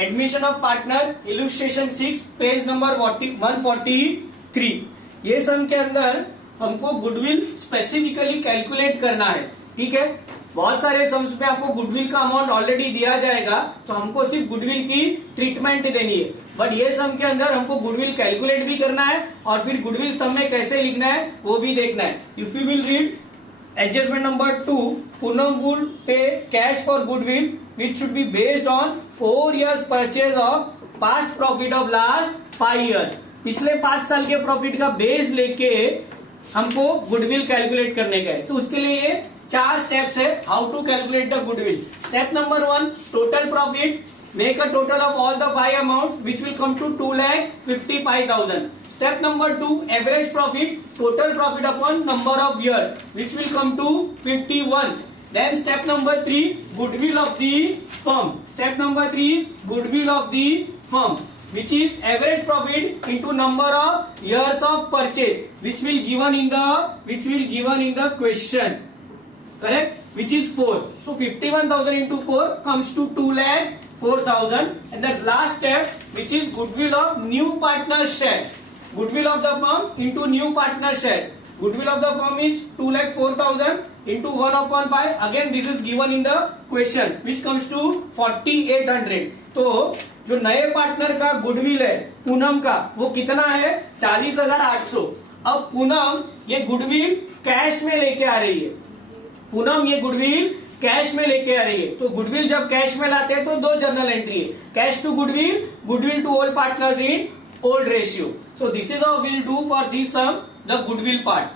Admission of partner illustration 6 page number 143। ये सम के अंदर हमको गुडविल स्पेसिफिकली कैलकुलेट करना है। ठीक है, बहुत सारे सम्स में आपको गुडविल का अमाउंट ऑलरेडी दिया जाएगा, तो हमको सिर्फ गुडविल की ट्रीटमेंट देनी है। बट ये सम के अंदर हमको गुडविल कैलकुलेट भी करना है और फिर गुडविल सम में कैसे लिखना है वो भी देखना है। If you will read adjustment number 2, Poonam would pay cash for goodwill which should be based on 4 years purchase of past profit of last 5 years। पिछले 5 साल के प्रॉफिट का बेस लेके हमको गुडविल कैलकुलेट करने का है। तो उसके लिए 4 स्टेप्स है how to calculate the goodwill. Step number 1, total profit, make a total of all the 5 amount which will come to 2,55,000। Step number 2, average profit, total profit upon number of years, which will come to 51. Then step number 3, goodwill of the firm. Step number 3 is goodwill of the firm, which is average profit into number of years of purchase, which will given in the question. Correct? Which is 4. So 51,000 into 4 comes to 2,04,000. And the last step, which is goodwill of new partner share. Goodwill of the firm into new partner share. Goodwill of the firm is 2,04,000 into 1/5. Again this is given in the question, which comes to 4,800. तो जो नए partner का goodwill है पूनम का, वो कितना है? 40,800। अब पूनम ये गुडविल कैश में लेके आ रही है। पूनम ये गुडविल कैश में लेके आ रही है। तो गुडविल जब कैश में लाते हैं तो 2 जर्नल एंट्री है, cash to goodwill, goodwill to all partners in old ratio. So this is how we'll do for this sum, the goodwill part.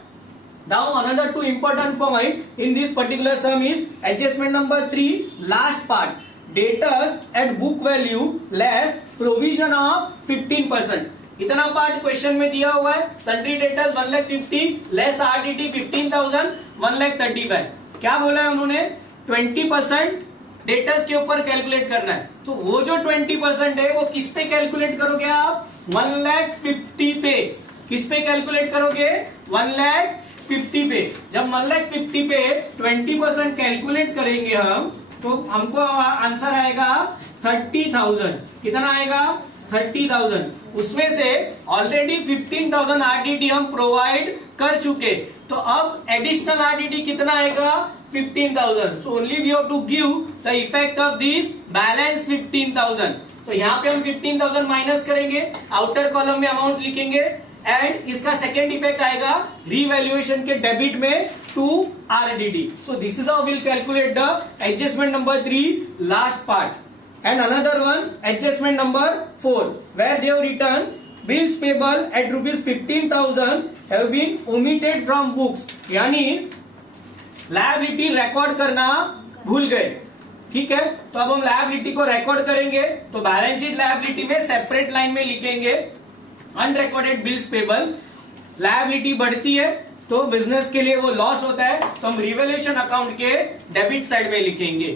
Now another 2 important point in this particular sum is adjustment number 3, last part, debtors at book value less provision of 15%. इतना part question में दिया हुआ है। Sundry debtors 1,50,000 less RDT 15,000 1,35,000। क्या बोला है उन्होंने? 20% debtors के ऊपर कैलकुलेट करना है। तो वो जो 20% है वो किस पे कैलकुलेट करोगे आप? 1,50,000 पे। किस पे कैलकुलेट करोगे? 1,50,000 पे। जब 1,50,000 पे 20% कैलकुलेट करेंगे हम, तो हमको आंसर आएगा 30,000। कितना आएगा? 30,000। उसमें से ऑलरेडी 15,000 आरडीटी हम प्रोवाइड कर चुके, तो अब एडिशनल आरडीटी कितना आएगा? 15,000। So only we have to give the effect of this balance 15,000। तो यहाँ पे हम 15,000 माइनस करेंगे, आउटर कॉलम में अमाउंट लिखेंगे एंड इसका सेकेंड इफेक्ट आएगा रीवैल्यूएशन के डेबिट में to RDT. So this is how will calculate the adjustment number 3, last part. And another one, adjustment number 4, where they have written bills payable at ₹15,000 have been omitted from books. यानी liability record करना भूल गए। ठीक है, तो अब हम liability को रिकॉर्ड करेंगे, तो बैलेंस शीट लायबिलिटी में सेपरेट लाइन में लिखेंगे अनरिकॉर्डेड बिल्स पेबल। लायबिलिटी बढ़ती है तो बिजनेस के लिए वो लॉस होता है, तो हम रिवैल्यूएशन अकाउंट के डेबिट साइड में लिखेंगे।